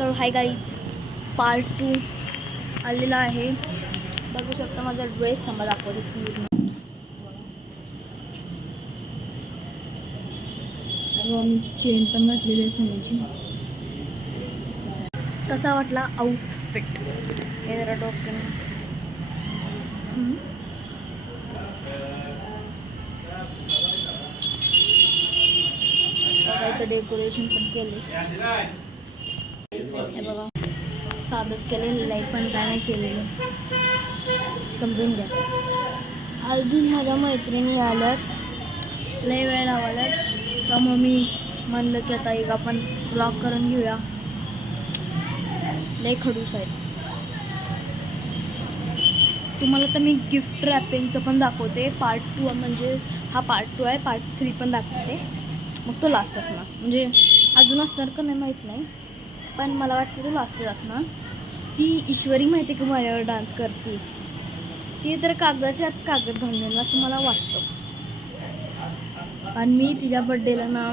तर hi guys, part 2 आलेला आहे. बघू शकता माझा ड्रेस. थांबा दाखवते पूर्ण. मी चेन पण घातलेली आहे सोन्याची. कसा वाटला आउटफिट? हे जरा डोक्यानं इथं डेकोरेशन पण केले. हे बघा, साधंच केलेलं, लाईट पण काय नाही केलेलं, समजून घ्या. अजून माझ्या मैत्रिणी आल्यात, लई वेळ लावाल्यात, त्यामुळे मी म्हणलं की आता एक आपण ब्लॉग करून घेऊया. लई खडूस आहेत. तुम्हाला तर मी गिफ्ट रॅपिंगचं पण दाखवते. पार्ट 2 म्हणजे हा पार्ट 2 आहे. पार्ट 3 पण दाखवते, मग तो लास्ट असणार. म्हणजे अजून असणार का नाही माहीत नाही, पण मला वाटतं तो लास्टच असणार. ती ईश्वरी माहिती आहे की माझ्यावर डान्स करते, ती तर कागदाच्या आत कागद घालणार असं मला वाटतं. आणि मी तिच्या बड्डेला ना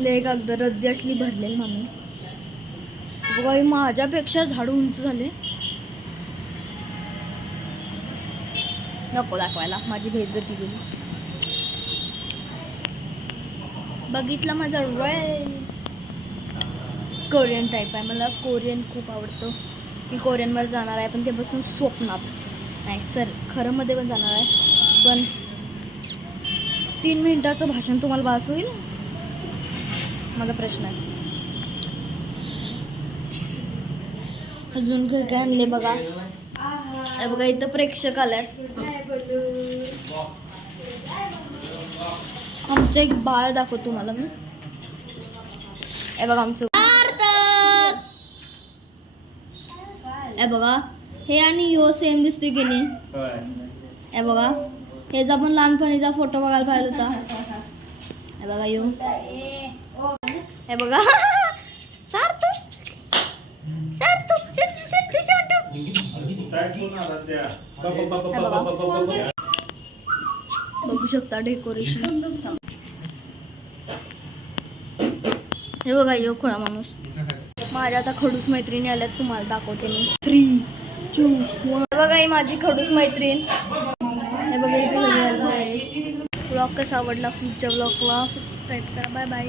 लय कागद रद्दी असली भरलेली मामी. बघा, माझ्यापेक्षा झाडू उंच झाले. नको दाखवायला, माझी बेइज्जती गेली. बघितला माझा ड्रेस कोरियन टाईप आहे. मला कोरियन खूप आवडतं. मी कोरियनवर जाणार आहे, पण ते बसून स्वप्नात नाही सर, खरं मध्ये पण जाणार आहे. पण 3 मिनिटाचं भाषण तुम्हाला बास होईल? माझा प्रश्न आहे. अजून काय आणले बघा. हे बघा, इथं प्रेक्षक आल्यात. आमचं एक बाळ दाखवतो तुम्हाला मी. हे बघा आमचं. हे बघा, हे आणि यो सेम दिसतोय की नाही? हे बघा, ह्याचा पण लहानपणीचा फोटो बघायला पाहिजे होता. हे बघा यो. हे बघा बघू शकता डेकोरेशन. हे बघा यो खोळा माणूस. माझ्या आता खडूस मैत्रिणी आल्यात, तुम्हाला दाखवते मी. 3, 2, 1. बघा ही माझी खडूस मैत्रीण. हे बघा इथे सगळे. ब्लॉग कसा आवडला? पुढच्या ब्लॉगला सबस्क्राईब करा. Bye bye.